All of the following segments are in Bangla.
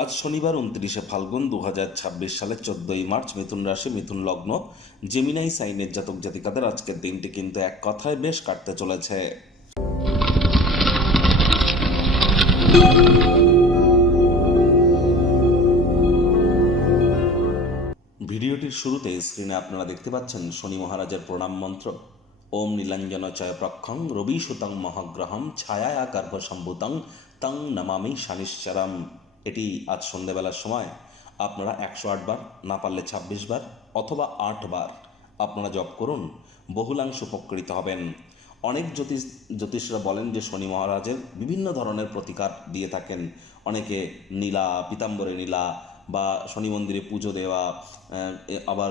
আজ শনিবার 29শে ফাল্গুন 2026 সালের 14ই মার্চ, মিথুন রাশি, মিথুন লগ্ন, জেমিনাই সাইনের জাতক জাতিকাদের আজকের দিনটি কিন্তু এক কথায় বেশ কাটতে চলেছে। ভিডিওটির শুরুতে স্ক্রিনে আপনারা দেখতে পাচ্ছেন শনি মহারাজের প্রণাম মন্ত্র। ওম নীলাঞ্জন চয় প্রক্ষং রবি সুতং মহাগ্রহম ছায়া গর্ভসম্ভূতং তং নমামি শানিশ্চরম। এটি আজ সন্ধ্যেবেলার সময় আপনারা 108 বার, না পারলে 26 বার অথবা 8 বার আপনারা জপ করুন, বহুলাংশ উপকৃত হবেন। অনেক জ্যোতিষরা বলেন যে শনি মহারাজের বিভিন্ন ধরনের প্রতিকার দিয়ে থাকেন। অনেকে নীলা, পীতাম্বরে নীলা বা শনি মন্দিরে পুজো দেওয়া, আবার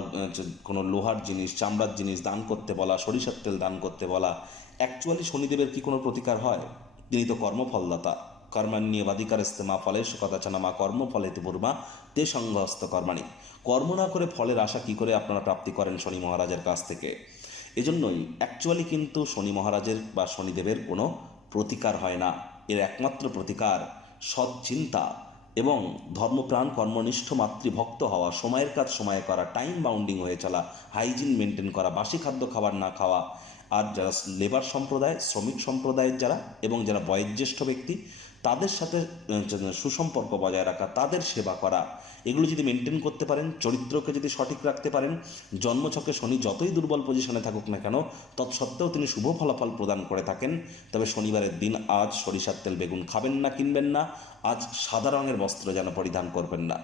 কোনো লোহার জিনিস, চামড়ার জিনিস দান করতে বলা, সরিষার তেল দান করতে বলা। অ্যাকচুয়ালি শনিদেবের কি কোনো প্রতিকার হয়? তিনি তো কর্মফলদাতা। কর্মাণ্যেবাধিকারস্তে মা ফলের কদাচনা মা কর্মফলেতে পূর্বা তে সংঘস্ত কর্মাণি। কর্ম না করে ফলের আশা কি করে আপনারা প্রাপ্তি করেন শনি মহারাজের কাছ থেকে? এজন্যই অ্যাকচুয়ালি কিন্তু শনি মহারাজের বা শনিদেবের কোনো প্রতিকার হয় না। এর একমাত্র প্রতিকার সৎ চিন্তা এবং ধর্মপ্রাণ, কর্মনিষ্ঠ, মাতৃভক্ত হওয়া, সময়ের কাজ সময়ে করা, টাইম বাউন্ডিং হয়ে চলা, হাইজিন মেনটেন করা, বাসি খাদ্য খাবার না খাওয়া। আর যারা লেবার সম্প্রদায়, শ্রমিক সম্প্রদায়ের যারা এবং যারা বয়োজ্যেষ্ঠ ব্যক্তি, তাদের সাথে সুসম্পর্ক বজায় রাখা, তাদের সেবা করা, এগুলো যদি মেনটেন করতে পারেন, চরিত্রকে যদি সঠিক রাখতে পারেন, জন্মছকে শনি যতই দুর্বল পজিশনে থাকুক না কেন তৎসত্ত্বেও তিনি শুভ ফলাফল প্রদান করে থাকেন। তবে শনিবারের দিন আজ সরিষার তেল বেগুন খাবেন না, কিনবেন না। আজ সাদা রঙের বস্ত্র যেন পরিধান করবেন না।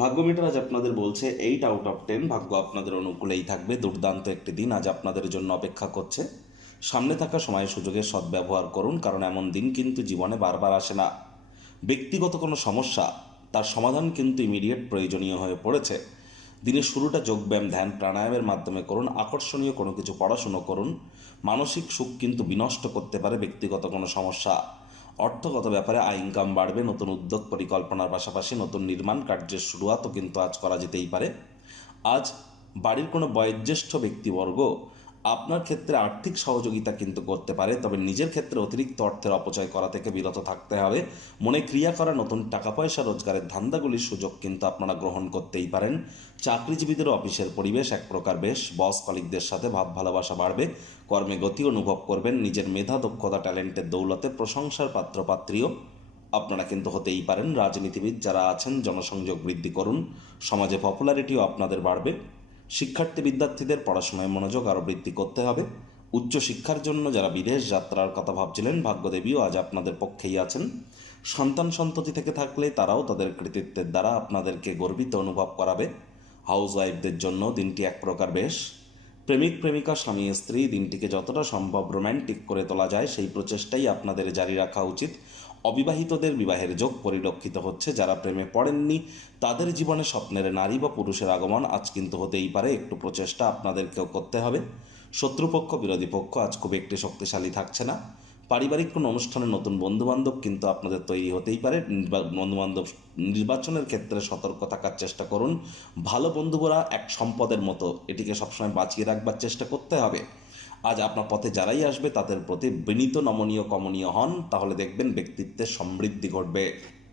ভাগ্য মিটার আজ আপনাদের বলছে 8/10, ভাগ্য আপনাদের অনুকূলেই থাকবে। দুর্দান্ত একটি দিন আজ আপনাদের জন্য অপেক্ষা করছে। সামনে থাকা সময় সুযোগের সদ্ব্যবহার করুন, কারণ এমন দিন কিন্তু জীবনে বারবার আসে না। ব্যক্তিগত কোনো সমস্যা, তার সমাধান কিন্তু ইমিডিয়েট প্রয়োজনীয় হয়ে পড়েছে। দিনের শুরুটা যোগব্যায়াম, ধ্যান, প্রাণায়ামের মাধ্যমে করুন। আকর্ষণীয় কোনো কিছু পড়াশুনো করুন। মানসিক সুখ কিন্তু বিনষ্ট করতে পারে ব্যক্তিগত কোনো সমস্যা। অর্থগত ব্যাপারে আয় ইনকাম বাড়বে। নতুন উদ্যোগ পরিকল্পনার পাশাপাশি নতুন নির্মাণ কার্যের শুরুয়াতও কিন্তু আজ করা যেতেই পারে। আজ বাড়ির কোনো বয়োজ্যেষ্ঠ ব্যক্তিবর্গ আপনার ক্ষেত্রে আর্থিক সহযোগিতা কিন্তু করতে পারে, তবে নিজের ক্ষেত্রে অতিরিক্ত অর্থের অপচয় করা থেকে বিরত থাকতে হবে। মনে ক্রিয়া করা নতুন টাকা পয়সা রোজগারের ধান্দাগুলির সুযোগ কিন্তু আপনারা গ্রহণ করতেই পারেন। চাকরিজীবীদের অফিসের পরিবেশ এক প্রকার বেশ। বস কলিগদের সাথে ভাব ভালোবাসা বাড়বে। কর্মে গতি অনুভব করবেন। নিজের মেধা, দক্ষতা, ট্যালেন্টের দৌলতে প্রশংসার পাত্রপাত্রীও আপনারা কিন্তু হতেই পারেন। রাজনীতিবিদ যারা আছেন জনসংযোগ বৃদ্ধি করুন। সমাজে পপুলারিটিও আপনাদের বাড়বে। শিক্ষার্থী বিদ্যার্থীদের পড়াশোনায় মনোযোগ আরও বৃদ্ধি করতে হবে। উচ্চশিক্ষার জন্য যারা বিদেশ যাত্রার কথা ভাবছিলেন, ভাগ্যদেবীও আজ আপনাদের পক্ষেই আছেন। সন্তান সন্ততি থেকে থাকলে তারাও তাদের কৃতিত্বের দ্বারা আপনাদেরকে গর্বিত অনুভব করাবে। হাউস ওয়াইফদের জন্য দিনটি এক প্রকার বেশ। প্রেমিক প্রেমিকা, স্বামী স্ত্রী দিনটিকে যতটা সম্ভব রোম্যান্টিক করে তোলা যায় সেই প্রচেষ্টাই আপনাদের জারি রাখা উচিত। অবিবাহিতদের বিবাহের যোগ পরিলক্ষিত হচ্ছে। যারা প্রেমে পড়েননি তাদের জীবনে স্বপ্নের নারী বা পুরুষের আগমন আজ কিন্তু হতেই পারে। একটু প্রচেষ্টা আপনাদেরকেও করতে হবে। শত্রুপক্ষ, বিরোধী পক্ষ আজ খুব একটি শক্তিশালী থাকছে না। পারিবারিক কোনো অনুষ্ঠানে নতুন বন্ধুবান্ধব কিন্তু আপনাদের তৈরি হতেই পারে। বন্ধুবান্ধব নির্বাচনের ক্ষেত্রে সতর্ক থাকার চেষ্টা করুন। ভালো বন্ধুরা এক সম্পদের মতো, এটিকে সবসময় বাঁচিয়ে রাখবার চেষ্টা করতে হবে। আজ আপনার পথে যারাই আসবে তাদের প্রতি বিনীত, নমনীয়, কমনীয় হন, তাহলে দেখবেন ব্যক্তিত্বের সমৃদ্ধি ঘটবে।